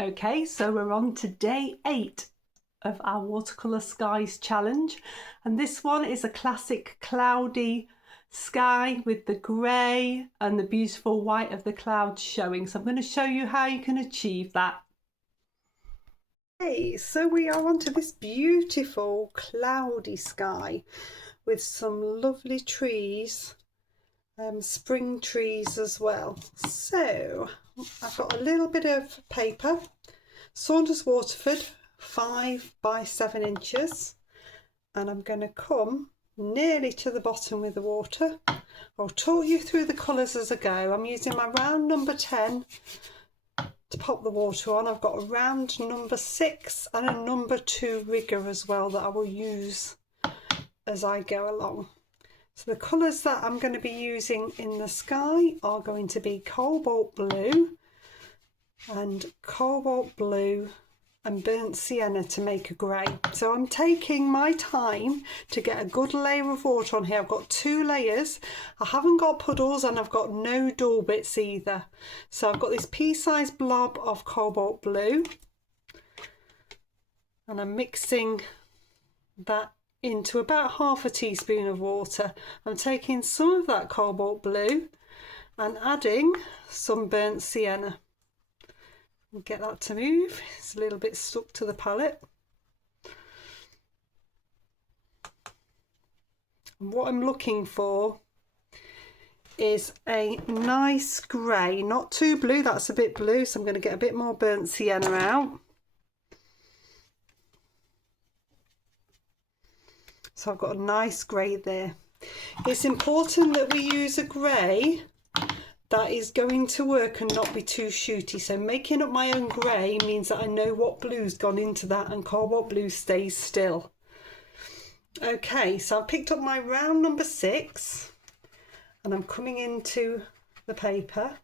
Okay, so we're on to day 8 of our Watercolour Skies challenge, and this one is a classic cloudy sky with the grey and the beautiful white of the clouds showing. So I'm going to show you how you can achieve that. Okay, so we are onto this beautiful cloudy sky with some lovely trees, spring trees as well. So I've got a little bit of paper, Saunders Waterford 5 by 7 inches, and I'm going to come nearly to the bottom with the water. I'll talk you through the colours as I go. I'm using my round number 10 to pop the water on. I've got a round number 6 and a number 2 rigger as well that I will use as I go along. So the colours that I'm going to be using in the sky are going to be cobalt blue and burnt sienna to make a grey. So I'm taking my time to get a good layer of water on here. I've got 2 layers. I haven't got puddles and I've got no dull bits either. So I've got this pea-sized blob of cobalt blue, and I'm mixing that into about half a teaspoon of water. I'm taking some of that cobalt blue and adding some burnt sienna. Get that to move. It's a little bit stuck to the palette. And what I'm looking for is a nice grey, not too blue, that's a bit blue, so I'm going to get a bit more burnt sienna out. So I've got a nice grey there. It's important that we use a grey that is going to work and not be too shooty. So making up my own grey means that I know what blue's gone into that, and cobalt blue stays still. Okay, so I've picked up my round number 6 and I'm coming into the paper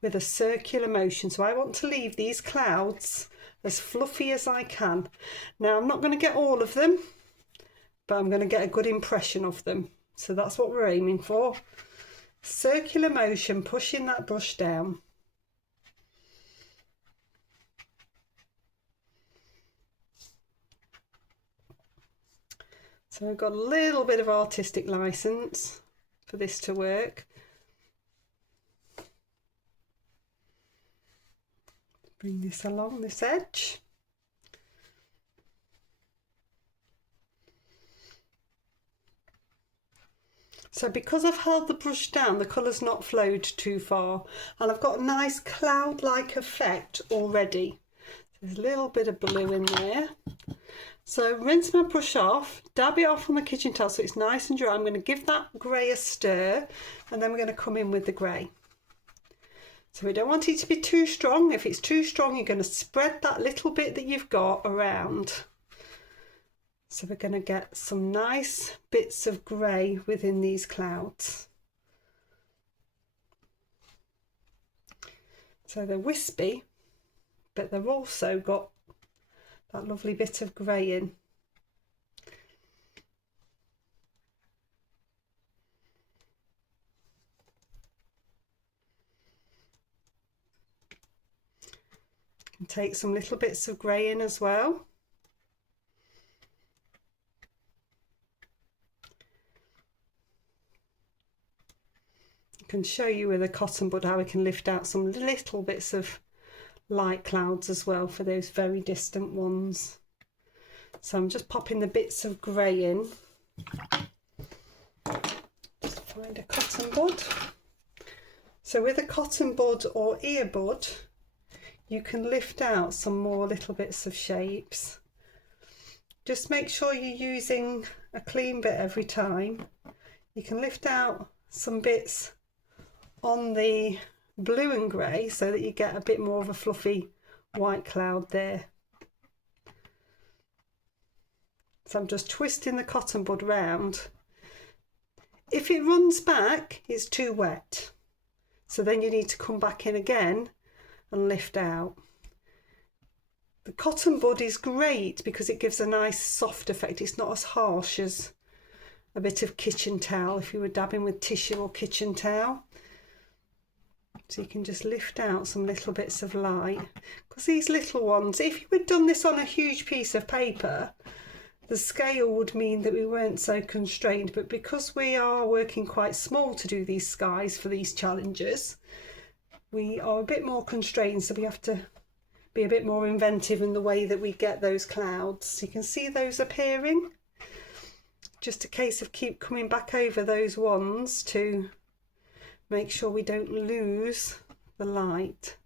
with a circular motion. So I want to leave these clouds as fluffy as I can. Now I'm not going to get all of them, but I'm going to get a good impression of them. So that's what we're aiming for. Circular motion, pushing that brush down. So I've got a little bit of artistic license for this to work. Bring this along this edge. So because I've held the brush down, the colour's not flowed too far, and I've got a nice cloud-like effect already. There's a little bit of blue in there. So rinse my brush off, dab it off on the kitchen towel so it's nice and dry. I'm going to give that grey a stir, and then we're going to come in with the grey. So we don't want it to be too strong. If it's too strong, you're going to spread that little bit that you've got around. So we're going to get some nice bits of grey within these clouds. So they're wispy, but they've also got that lovely bit of grey in. And take some little bits of grey in as well. Can show you with a cotton bud how we can lift out some little bits of light clouds as well for those very distant ones. So I'm just popping the bits of grey in. Just find a cotton bud. So with a cotton bud or earbud, you can lift out some more little bits of shapes. Just make sure you're using a clean bit every time. You can lift out some bits on the blue and grey so that you get a bit more of a fluffy white cloud there. So I'm just twisting the cotton bud round. If it runs back, it's too wet, so then you need to come back in again and lift out. The cotton bud is great because it gives a nice soft effect. It's not as harsh as a bit of kitchen towel if you were dabbing with tissue or kitchen towel. So you can just lift out some little bits of light, because these little ones, if you had done this on a huge piece of paper, the scale would mean that we weren't so constrained, but because we are working quite small to do these skies for these challenges, we are a bit more constrained, so we have to be a bit more inventive in the way that we get those clouds. You can see those appearing. Just a case of keep coming back over those ones to make sure we don't lose the light.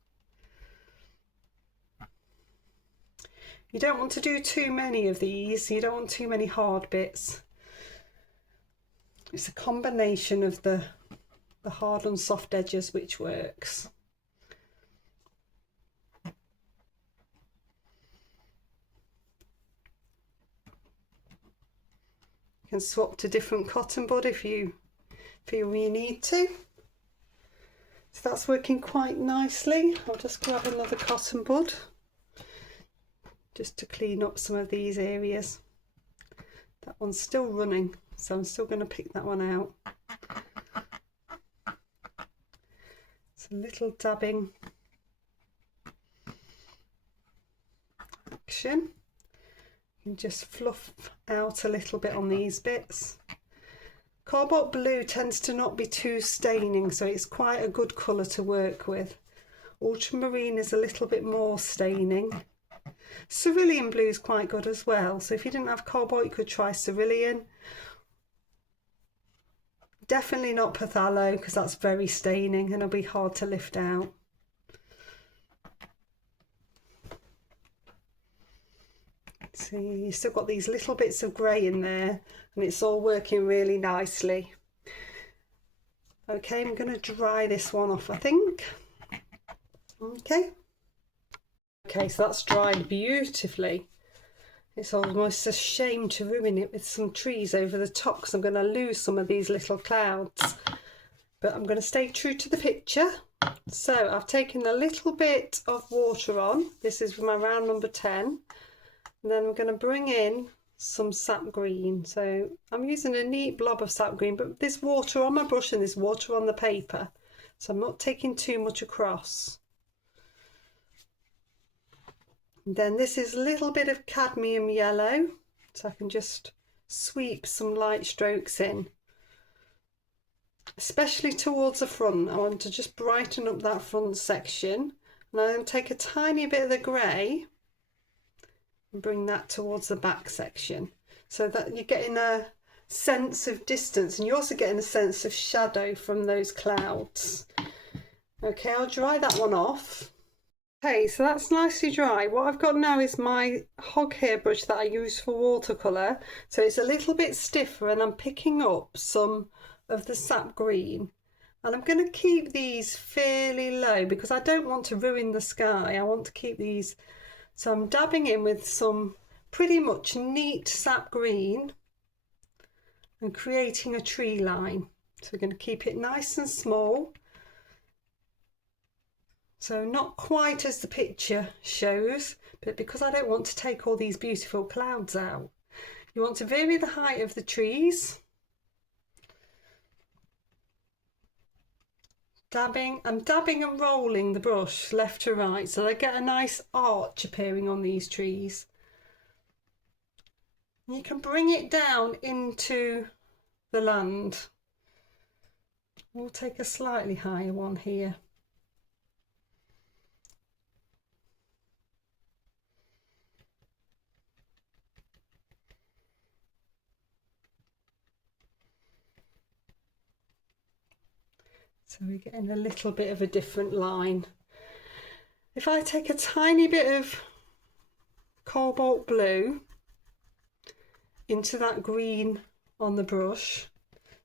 You don't want to do too many of these, you don't want too many hard bits. It's a combination of the hard and soft edges which works. You can swap to different cotton bud if you feel you need to. So that's working quite nicely. I'll just grab another cotton bud just to clean up some of these areas. That one's still running, so I'm still going to pick that one out. It's a little dabbing action. You can just fluff out a little bit on these bits. Cobalt blue tends to not be too staining, so it's quite a good colour to work with. Ultramarine is a little bit more staining. Cerulean blue is quite good as well, so if you didn't have cobalt you could try cerulean. Definitely not phthalo, because that's very staining and it'll be hard to lift out. See, you've still got these little bits of grey in there and it's all working really nicely. Okay, I'm going to dry this one off, I think. Okay, so that's dried beautifully. It's almost a shame to ruin it with some trees over the top, because I'm going to lose some of these little clouds. But I'm going to stay true to the picture. So I've taken a little bit of water on. This is my round number 10. And then I'm going to bring in some sap green. So I'm using a neat blob of sap green, but there's water on my brush and there's water on the paper. So I'm not taking too much across. And then this is a little bit of cadmium yellow. So I can just sweep some light strokes in. Especially towards the front. I want to just brighten up that front section. And I'm going to take a tiny bit of the grey and bring that towards the back section, so that you're getting a sense of distance and you're also getting a sense of shadow from those clouds. Okay, I'll dry that one off. Okay, so that's nicely dry. What I've got now is my hog hair brush that I use for watercolour. So it's a little bit stiffer and I'm picking up some of the sap green. And I'm going to keep these fairly low because I don't want to ruin the sky. I want to keep these. So I'm dabbing in with some pretty much neat sap green and creating a tree line. So we're going to keep it nice and small. So not quite as the picture shows, but because I don't want to take all these beautiful clouds out. You want to vary the height of the trees. I'm dabbing and rolling the brush left to right so I get a nice arch appearing on these trees. And you can bring it down into the land. We'll take a slightly higher one here. So we're getting a little bit of a different line. If I take a tiny bit of cobalt blue into that green on the brush,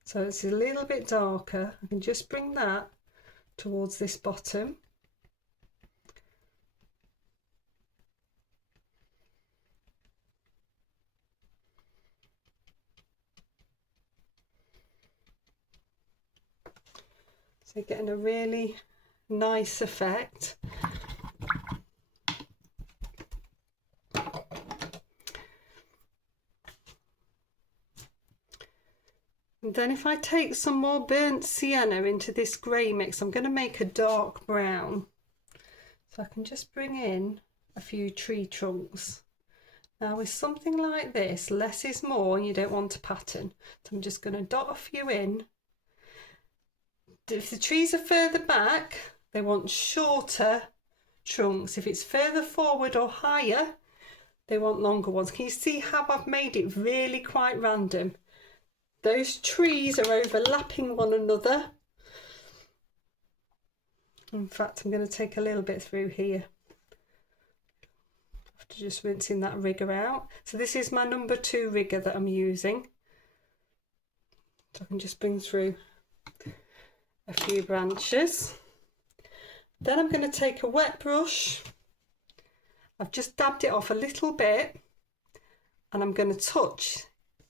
so it's a little bit darker, I can just bring that towards this bottom. So getting a really nice effect. And then if I take some more burnt sienna into this grey mix, I'm going to make a dark brown. So I can just bring in a few tree trunks. Now with something like this, less is more and you don't want a pattern. So I'm just going to dot a few in. If the trees are further back, they want shorter trunks. If it's further forward or higher, they want longer ones. Can you see how I've made it really quite random? Those trees are overlapping one another. In fact, I'm going to take a little bit through here. After just rinsing that rigger out. So this is my number 2 rigger that I'm using. So I can just bring through a few branches. Then I'm going to take a wet brush. I've just dabbed it off a little bit and I'm going to touch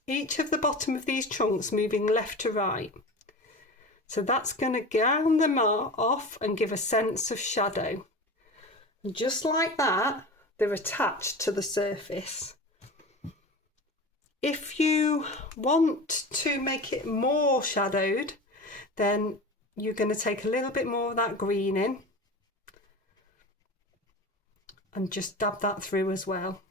each of the bottom of these trunks, moving left to right. So that's going to ground them off and give a sense of shadow. And just like that, they're attached to the surface. If you want to make it more shadowed, then you're going to take a little bit more of that green in and just dab that through as well.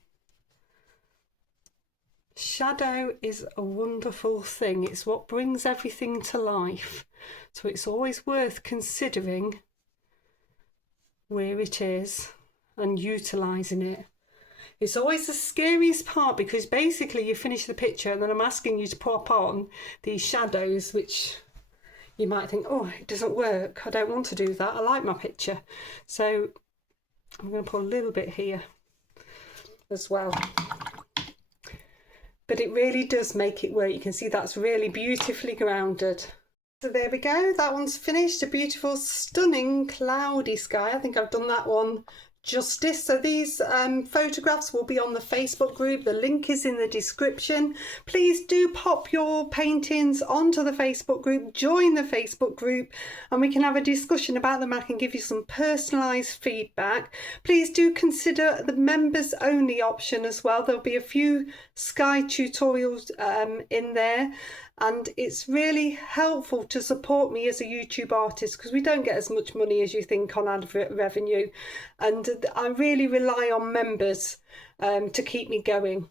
Shadow is a wonderful thing. It's what brings everything to life. So it's always worth considering where it is and utilising it. It's always the scariest part because basically you finish the picture and then I'm asking you to pop on these shadows, which you might think, oh, it doesn't work. I don't want to do that. I like my picture. So I'm going to put a little bit here as well. But it really does make it work. You can see that's really beautifully grounded. So there we go, that one's finished. A beautiful, stunning, cloudy sky. I think I've done that one justice. So these photographs will be on the Facebook group. The link is in the description. Please do pop your paintings onto the Facebook group, join the Facebook group, and we can have a discussion about them. I can give you some personalised feedback. Please do consider the members only option as well. There'll be a few sky tutorials in there. And it's really helpful to support me as a YouTube artist because we don't get as much money as you think on advert revenue. And I really rely on members to keep me going.